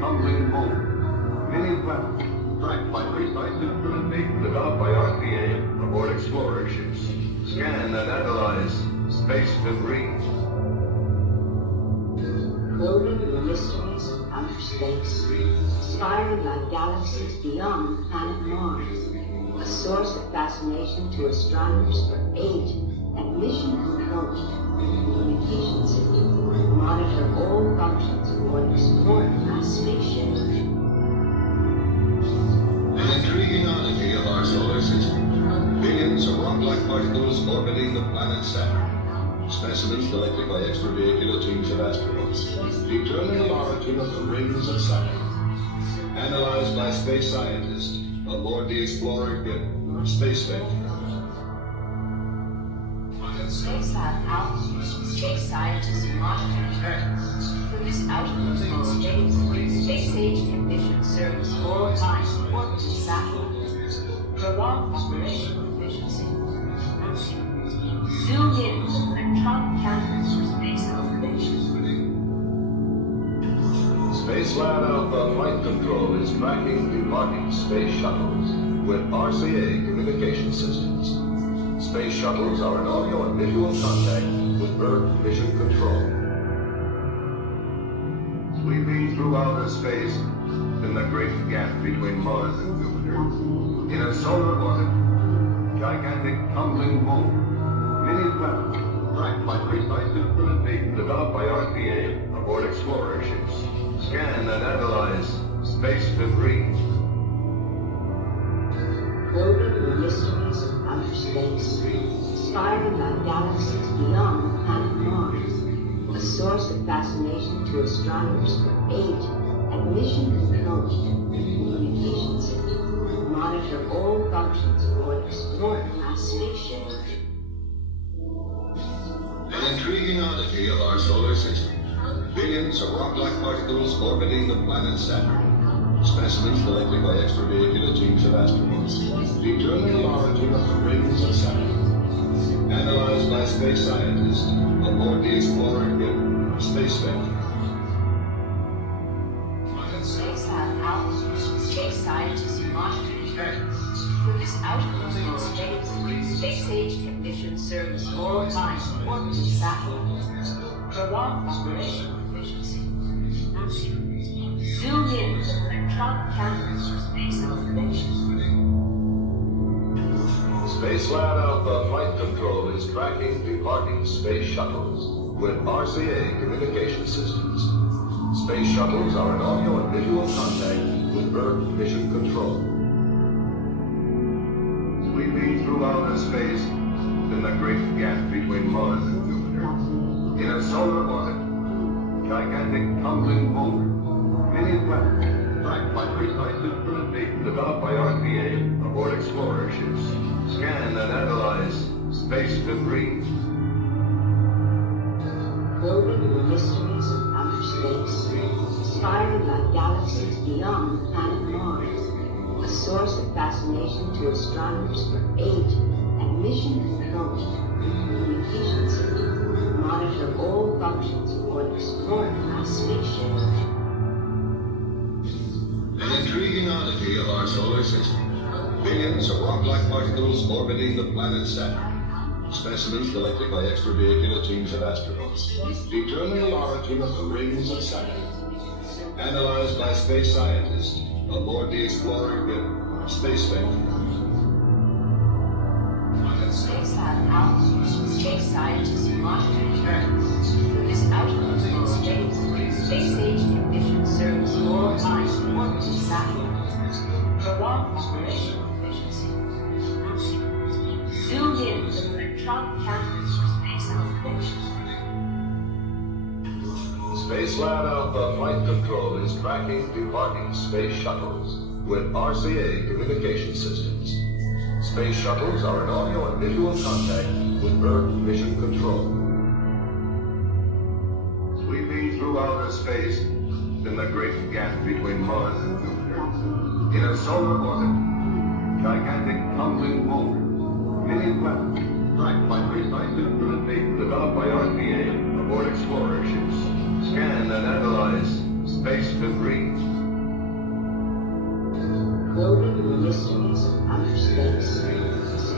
tumbling moon. Many weapons, tracked by precise instrumentation developed by RCA aboard explorer ships. Scan and analyze space debris. Probing the mysteries of outer space, spiraling like galaxies beyond the planet Mars, a source of fascination to astronomers for age and mission control communication system, monitor all functions aboard explorer class spaceship. An intriguing oddity of our solar system. Billions of rock-like particles orbiting the planet Saturn. Specimens collected by extravehicular teams of astronauts, determine the origin of the rings of Saturn. Analyzed by space scientists aboard the explorer ship Space Vector. Space Lab outsources space scientists monitoring Earth. From this outpost space age conditions serve as full-time orbital satellites. Prolonged operational efficiency. Zoom in with electronic cameras for space observation. Space Lab Alpha Flight Control is tracking departing space shuttles with RCA communication systems. Space shuttles are in audio and visual contact with Earth mission control. Sweeping through outer space in the great gap between Mars and Jupiter. In a solar orbit, gigantic tumbling moon. Many planets, tracked by precise instrumentation developed by RCA aboard explorer ships. Scan and analyze space debris. Probing the mysteries of outer space, spiraling like galaxies beyond the planet Mars, a source of fascination to astronomers for age and mission control communication system, monitor all functions aboard explorer class spaceship. An intriguing oddity of our solar system. Billions of rock-like particles orbiting the planet Saturn. Specimens collected by extravehicular teams of astronauts, determine the origin of the rings of Saturn. Analyzed by space scientists aboard the explorer ship Space Vector. Space Lab outsources space scientists monitoring Earth. From this outpost in space, space age conditions serve as full-time orbital satellites. Prolonged operational efficiency. Zoom in with electronic cameras for space observation. Space Lab Alpha Flight Control is tracking departing space shuttles with RCA communication systems. Space shuttles are in audio and visual contact with Earth mission control. Sweeping through outer space in the great gap between Mars and Jupiter. In a solar orbit, gigantic tumbling moon. Many planets, tracked by precise instrumentation developed by RCA aboard explorer ships. Scan and analyze space debris. Probing the mysteries of outer space, spiraling like galaxies beyond the planet Mars, a source of fascination to astronomers for age and mission control communication system, monitor all functions aboard explorer class spaceship. An intriguing oddity of our solar system. Billions of rock-like particles orbiting the planet Saturn. Specimens collected by extravehicular teams of astronauts, determine the origin of the rings of Saturn. Analyzed by space scientists aboard the explorer ship Space Vector. Space Lab outsources space scientists monitoring Earth. From this outpost in space, space age conditions serve as full-time orbital satellites. Prolonged operational efficiency. Zoom in with electronic cameras for space observation. Space Lab Alpha Flight Control is tracking departing space shuttles with RCA communication systems. Space shuttles are in audio and visual contact with Earth mission control. Sweeping through outer space in the great gap between Mars and Jupiter. In a solar orbit, gigantic tumbling moon. Many planets, tracked by precise instrumentation developed by RCA aboard explorer ships. Scan and analyze space debris.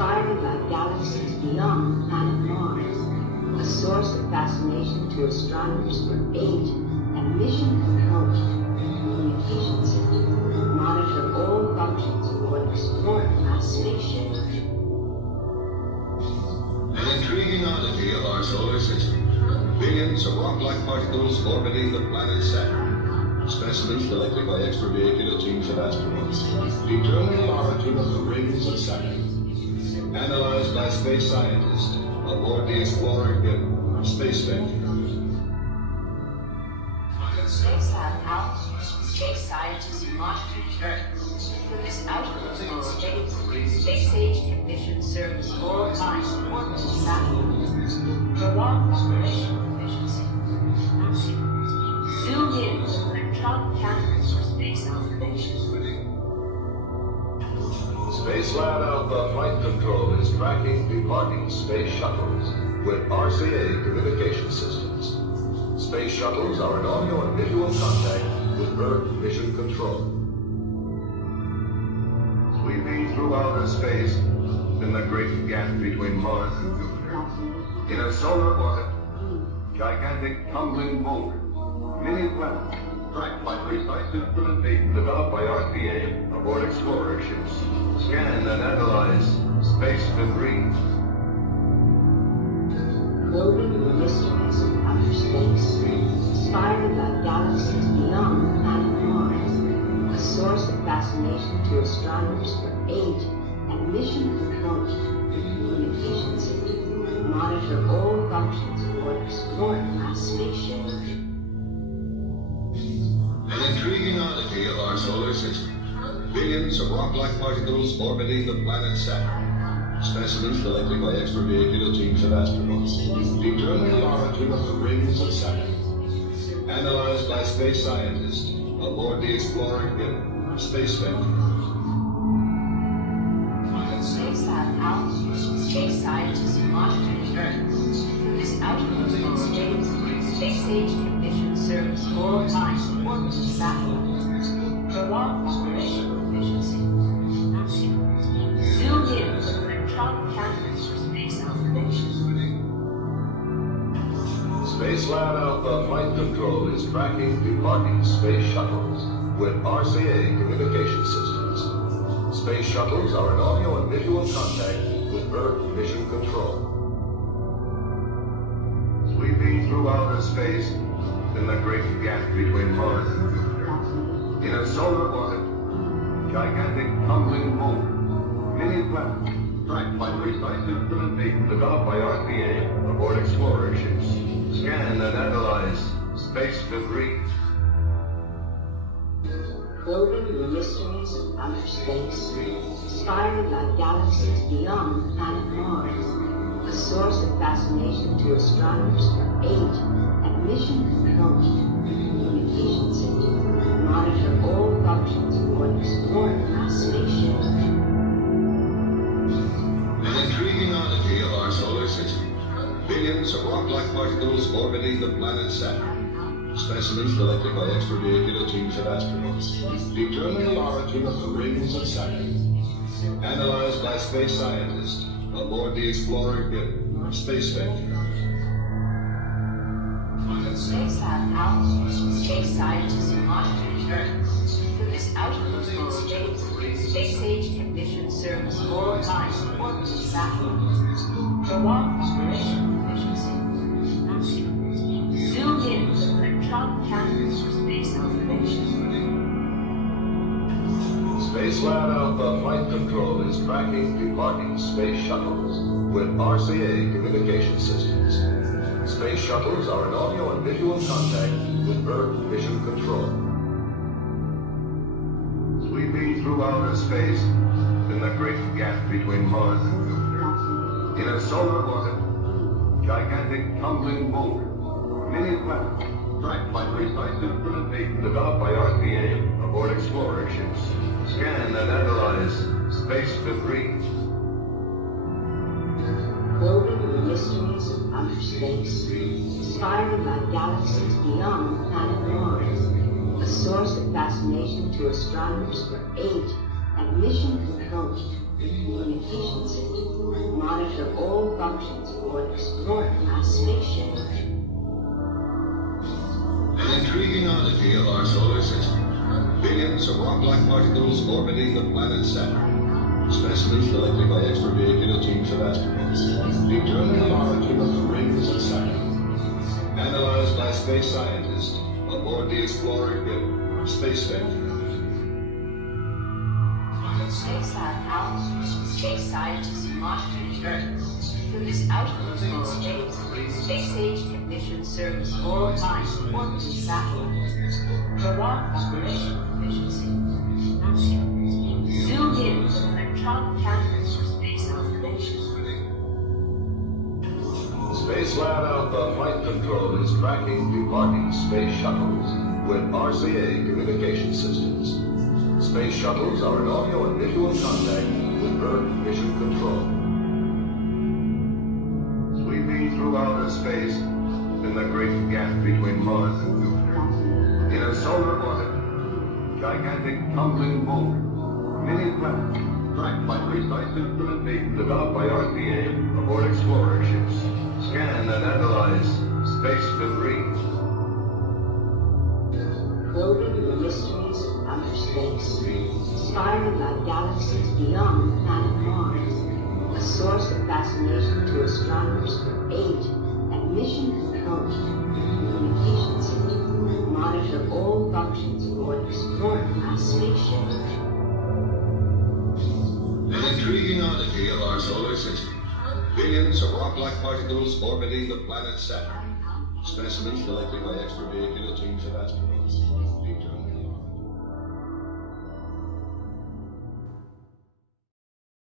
Inspiring by galaxies beyond planet Mars, a source of fascination to astronomers for 8, and mission-controlled communication system, monitor all functions aboard explorer class spaceship. An intriguing oddity of our solar system. Billions of rock-like particles orbiting the planet Saturn. Specimens collected by extravehicular teams of astronauts. Determine the origin of the rings of Saturn. Analyzed by space scientists aboard the Explorer Space Venture. Space Lab Alpha, space scientists marched return. For this outpost of space age condition service all lines important to Saturn. Prolonged operational efficiency. Zoom in with electronic cameras for space observation. Space Lab Alpha Flight Control is tracking departing space shuttles with RCA communication systems. Space shuttles are in audio and visual contact with Earth Mission Control. Sweeping through outer space, in the great gap between Mars and Jupiter, in a solar orbit, gigantic tumbling boulders, mini planets, tracked by precise instrumentation developed by RCA aboard explorer ships, scan and analyze space debris. Probing the mysteries of outer space, inspired by galaxies beyond planet Mars, a source of fascination to astronomers for 8, and mission-controlled communication system, monitor all functions aboard explorer class spaceship. An intriguing oddity of our solar system. Billions of rock-like particles orbiting the planet Saturn. Specimens collected by extravehicular teams of astronauts. Determine the origin of the rings of Saturn. Analyzed by space scientists aboard the Explorer Space Venture. Space Lab Alpha, space scientists marched return. For this outpost of space age condition service all lines important to Saturn. Prolonged operational efficiency. Zoom in with electronic cameras for space observation. Space Lab Alpha Flight Control is tracking departing space shuttles with RCA communication systems. Space shuttles are in audio and visual contact with Earth Mission Control. Sweeping through outer space, in the great gap between Mars and Jupiter, in a solar orbit, gigantic tumbling boulders, mini planets, tracked by precise instrumentation developed by RCA aboard explorer ships, scan and analyze space debris. Probing the mysteries of outer space, inspired by galaxies beyond planet Mars, a source of fascination to astronomers for 8, and mission-controlled communication system, monitor all functions aboard explorer class spaceship. An intriguing oddity of our solar system. Billions of rock-like particles orbiting the planet Saturn. Specimens collected by extravehicular teams of astronauts. Determine the origin of the rings of Saturn. Analyzed by space scientists aboard the Explorer Space Venture. Space Lab Alpha, space scientists marched return. For this outpost of space age condition service all lines important to Saturn. Prolonged operational efficiency. Zoom in with electronic cameras for space observation. Space Lab Alpha Flight Control is tracking departing space shuttles with RCA communication systems. Space shuttles are in audio and visual contact with Earth Mission Control. Sweeping through outer space, in the great gap between Mars and Jupiter, in a solar orbit, gigantic tumbling boulders, mini planets, tracked by precise instrumentation developed by RCA aboard explorer ships, scan and analyze space debris. Probing the mysteries of outer space, inspired by galaxies beyond planet Mars, a source of fascination to astronomers for 8, and mission-controlled communication system, monitor all functions aboard Explorer class spaceship. An intriguing oddity of our solar system. Billions of rock-like particles orbiting the planet Saturn. Specimens collected by extravehicular teams of astronauts. Determine the origin of the rings of Saturn. Analyzed by space scientists aboard the Explorer ship, Space Venture. Space outposts, space scientists in Washington Earth. Through this out-of space-age technicians serve as all lines of orbiting Saturn. Prolonged operational efficiency. Zoomed in with electronic cameras for space observation. Space Lab Alpha Flight Control is tracking departing space shuttles with RCA communication systems. Space shuttles are in audio and visual contact with Earth mission control. Sweeping through outer space in the great gap between Mars and Jupiter. In a solar orbit, gigantic tumbling boulders, many planets, tracked by precise instrumentation developed by RCA aboard Explorer ships, scan and analyze space debris. Probing the mysteries of outer space, spiraling like galaxies beyond the planet Mars, a source of fascination to astronomers for aid and mission control, communication system, monitor all functions aboard Explorer class spaceship. An intriguing oddity of our solar system. Billions of rock-like particles orbiting the planet Saturn. Specimens collected by extravehicular teams of astronauts.